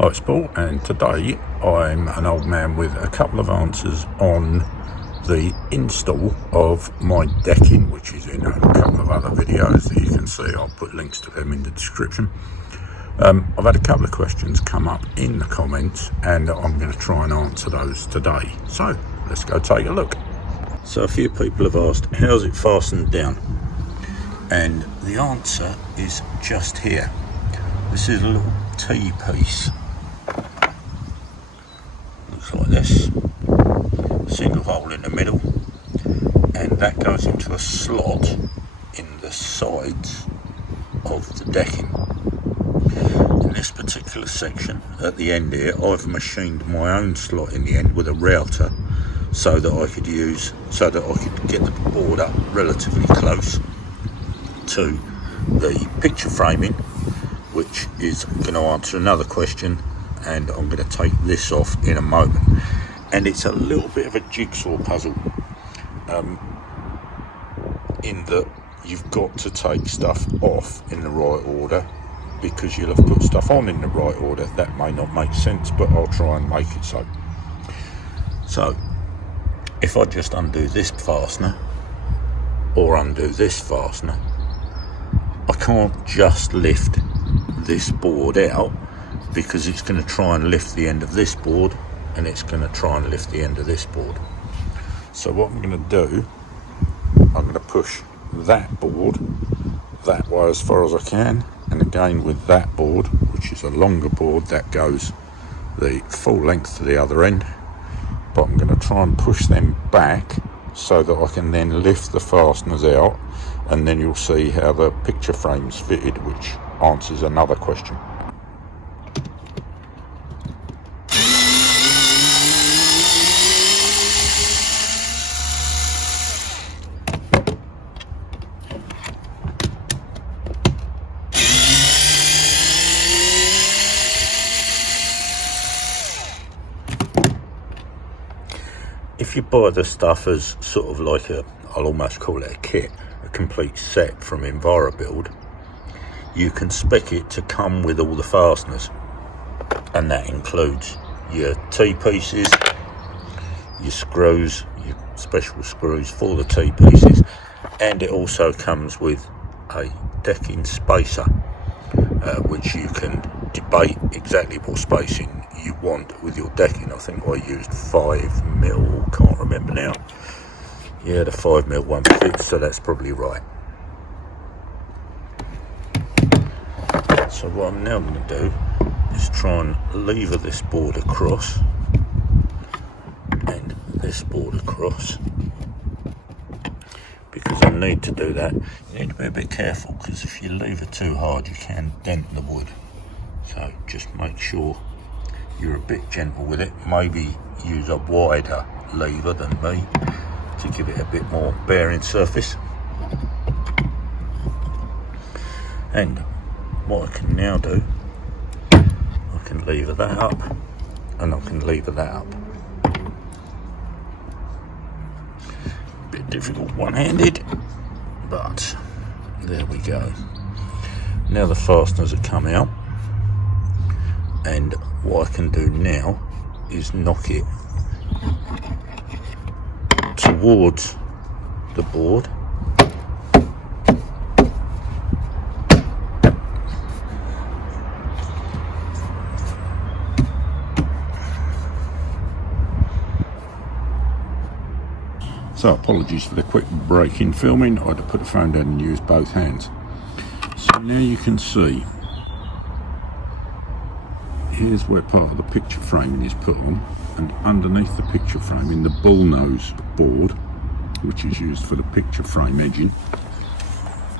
Hi, it's Paul, and today I'm an old man with a couple of answers on the install of my decking, which is in a couple of other videos that you can see. I'll put links to them in the description. I've had a couple of questions come up in the comments, and I'm going to try and answer those today. So let's go take a look. So a few people have asked, how's it fastened down? And the answer is just here. This is a little T-piece. Looks like this. Single hole in the middle, and that goes into a slot in the sides of the decking. In this particular section at the end here, I've machined my own slot in the end with a router so that I could get the board up relatively close to the picture framing, which is going to answer another question, and I'm going to take this off in a moment. And it's a little bit of a jigsaw puzzle, in that you've got to take stuff off in the right order, because you'll have put stuff on in the right order. That may not make sense, but I'll try and make it so. So if I just undo this fastener or undo this fastener, I can't just lift this board out, because it's going to try and lift the end of this board, and it's going to try and lift the end of this board. So what I'm going to do, I'm going to push that board that way as far as I can, and again with that board, which is a longer board, that goes the full length to the other end, but I'm going to try and push them back so that I can then lift the fasteners out, and then you'll see how the picture frame's fitted, which answers another question. If you buy the stuff as sort of like I'll almost call it a kit, a complete set from EnviroBuild, you can spec it to come with all the fasteners, and that includes your T-pieces, your screws, your special screws for the T-pieces, and it also comes with a decking spacer, which you can debate exactly what spacing you want with your decking. I think I used 5mm, can't remember now. Yeah, the 5mm one fits, so that's probably right. So what I'm now going to do is try and lever this board across and this board across, because I need to do that. You need to be a bit careful, because if you lever too hard you can dent the wood. So just make sure you're a bit gentle with it. Maybe use a wider lever than me to give it a bit more bearing surface. And what I can now do, I can lever that up, and I can lever that up. Bit difficult one-handed, but there we go. Now the fasteners have come out, and what I can do now is knock it towards the board, so apologies for the quick break in filming. I had to put the phone down and use both hands. So now you can see, here's where part of the picture framing is put on, and underneath the picture framing, the bullnose board, which is used for the picture frame edging,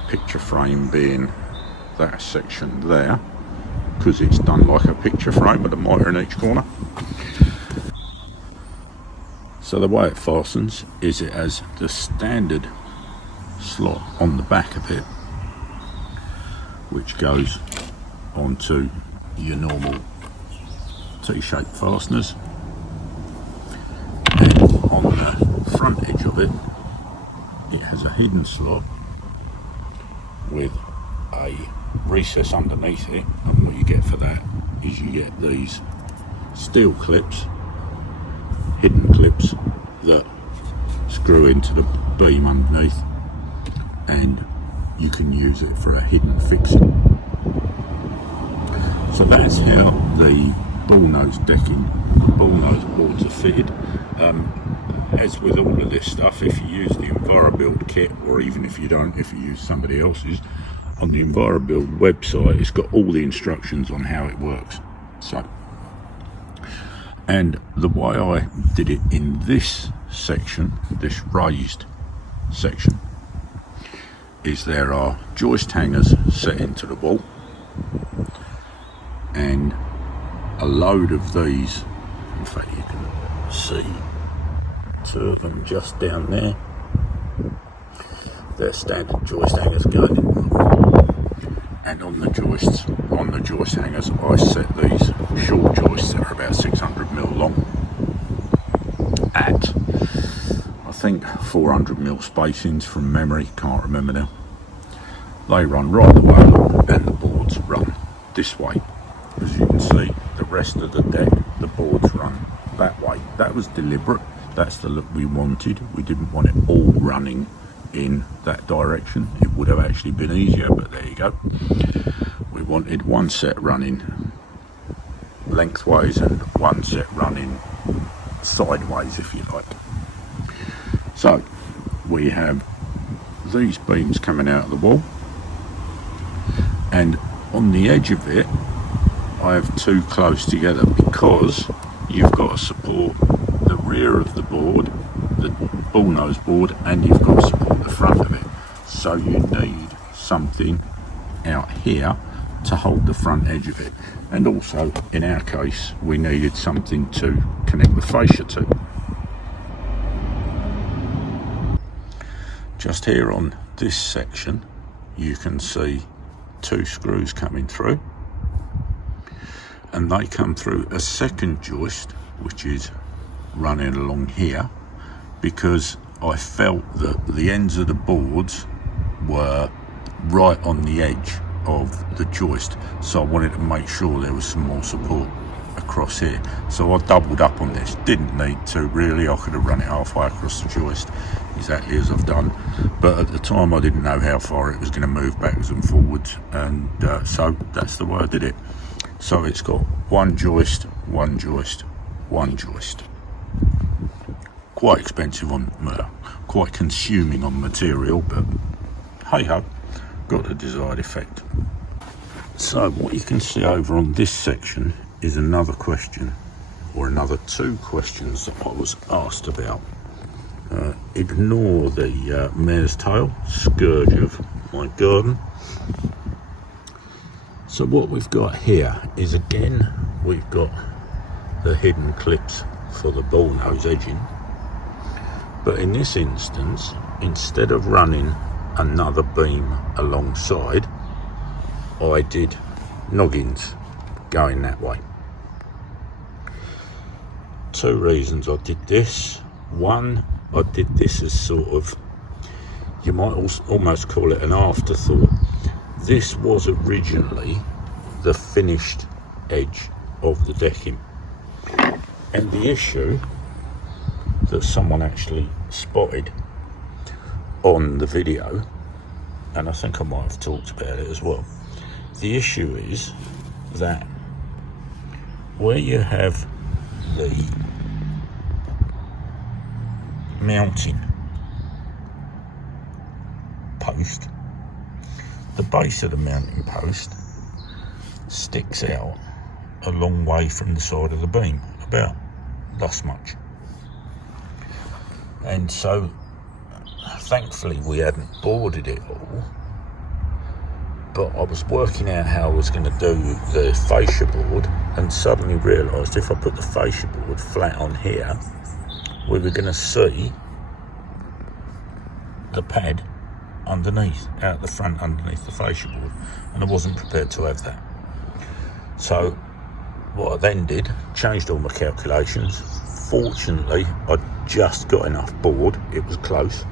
picture frame being that section there, because it's done like a picture frame with a miter in each corner. So the way it fastens is it has the standard slot on the back of it, which goes onto your normal T-shaped fasteners, and on the front edge of it, it has a hidden slot with a recess underneath it, and what you get for that is you get these steel clips, hidden clips, that screw into the beam underneath, and you can use it for a hidden fixing. So that's how the bullnose decking, bullnose boards are fitted. As with all of this stuff, if you use the EnviroBuild kit, or even if you don't, if you use somebody else's, on the EnviroBuild website, it's got all the instructions on how it works. So, and the way I did it in this section, this raised section, is there are joist hangers set into the wall, and a load of these, in fact you can see two of them just down there. They're standard joist hangers going in. And on the joist hangers, I set these short joists that are about 600mm long at, I think, 400mm spacings from memory, can't remember now. They run right the way along, and the boards run this way. As you can see, the rest of the deck, the boards run that way. That was deliberate. That's the look we wanted. We didn't want it all running in that direction. It would have actually been easier, but there you go. We wanted one set running lengthways and one set running sideways, if you like. So we have these beams coming out of the wall, and on the edge of it I have two close together because you've got to support the rear of the board, the bullnose board, and you've got to support the front of it. So you need something out here to hold the front edge of it. And also, in our case, we needed something to connect the fascia to. Just here on this section, you can see two screws coming through, and they come through a second joist which is running along here, because I felt that the ends of the boards were right on the edge of the joist, so I wanted to make sure there was some more support across here. So I doubled up on this. Didn't need to really, I could have run it halfway across the joist exactly as I've done, but at the time I didn't know how far it was going to move backwards and forwards, and so that's the way I did it. So it's got one joist, one joist, one joist. Quite expensive on, quite consuming on material, but hey ho, got the desired effect. So what you can see over on this section is another question, or another two questions that I was asked about. Ignore the mare's tail, scourge of my garden. So what we've got here is, again, we've got the hidden clips for the bullnose edging, but in this instance, instead of running another beam alongside, I did noggins going that way. Two reasons I did this. One, I did this as sort of, you might almost call it an afterthought. This was originally the finished edge of the decking, and the issue that someone actually spotted on the video, and I think I might have talked about it as well, the issue is that where you have the mounting post, the base of the mounting post sticks out a long way from the side of the beam, about thus much. And so thankfully we hadn't boarded it all, but I was working out how I was going to do the fascia board, and suddenly realised if I put the fascia board flat on here, we were going to see the pad underneath, out the front underneath the fascia board, and I wasn't prepared to have that. So what I then did, changed all my calculations. Fortunately, I just got enough board, it was close.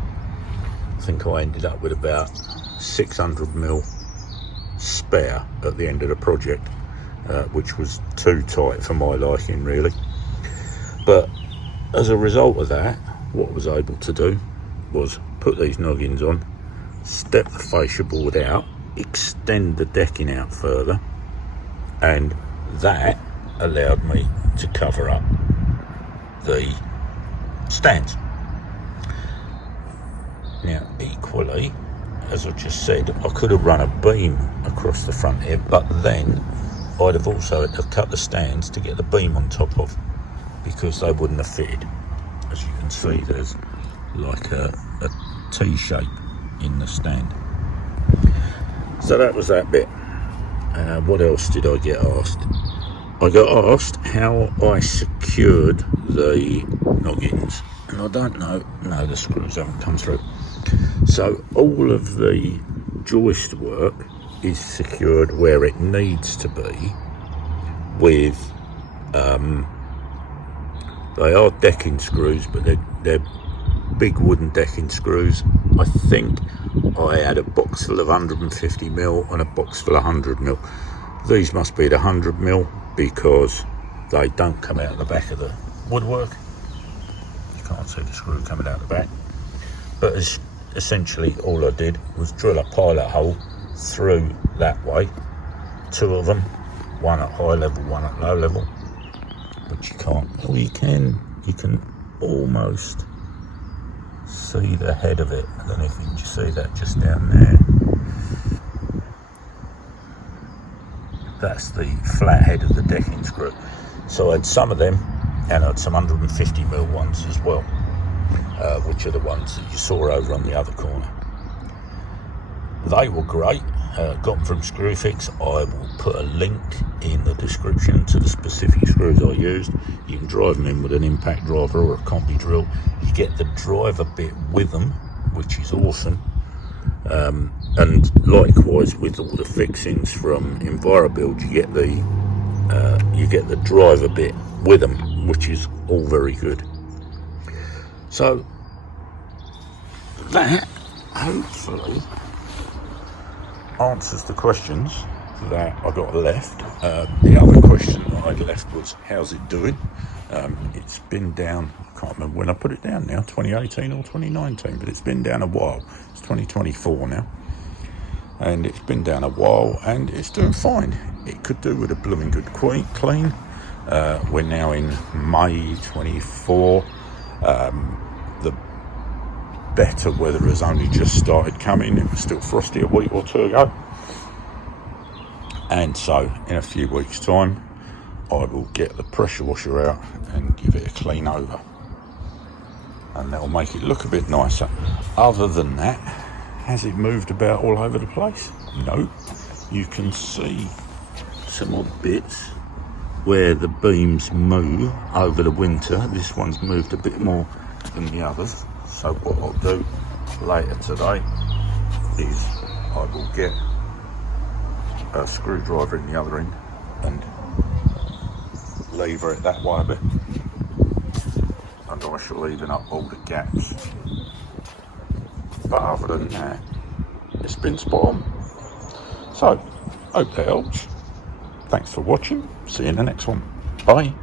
I think I ended up with about 600mm spare at the end of the project, which was too tight for my liking really. But as a result of that, what I was able to do was put these noggins on, step the fascia board out, extend the decking out further, and that allowed me to cover up the stands. Now equally, as I just said, I could have run a beam across the front here, but then I'd have also had to cut the stands to get the beam on top of, because they wouldn't have fitted. As you can see, there's like a T shape in the stand. So that was that bit. What else did I get asked? I got asked how I secured the noggins, and I don't know. No, the screws haven't come through. So all of the joist work is secured where it needs to be with they are decking screws, but they're big wooden decking screws. I think I had a box full of 150mm and a box full of 100mm. These must be the 100mm because they don't come out the back of the woodwork. You can't see the screw coming out the back. But essentially all I did was drill a pilot hole through that way, 2 of them, one at high level, one at low level, which you can't, or you can almost see the head of it. I don't know if you can see that just down there. That's the flat head of the decking screw. So I had some of them, and I had some 150mm ones as well, which are the ones that you saw over on the other corner. They were great. Got them from Screwfix. I will put a link in the description to the specific screws I used. You can drive them in with an impact driver or a combi drill. You get the driver bit with them, which is awesome. And likewise with all the fixings from EnviroBuild, you get the driver bit with them, which is all very good. So that hopefully answers the questions that I got left. The other question that I'd left was, how's it doing? It's been down, I can't remember when I put it down now, 2018 or 2019, but it's been down a while. It's 2024 now, and it's been down a while, and it's doing fine. It could do with a blooming good clean. We're now in May 24. The better weather has only just started coming. It was still frosty a week or 2 ago, and so in a few weeks time I will get the pressure washer out and give it a clean over, and that'll make it look a bit nicer. Other than that, has it moved about all over the place? No. You can see some odd bits where the beams move over the winter. This one's moved a bit more than the others. So what I'll do later today is I will get a screwdriver in the other end and lever it that way a bit, and I shall even up all the gaps. But other than that, it's been spot on. So, hope that helps. Thanks for watching. See you in the next one. Bye.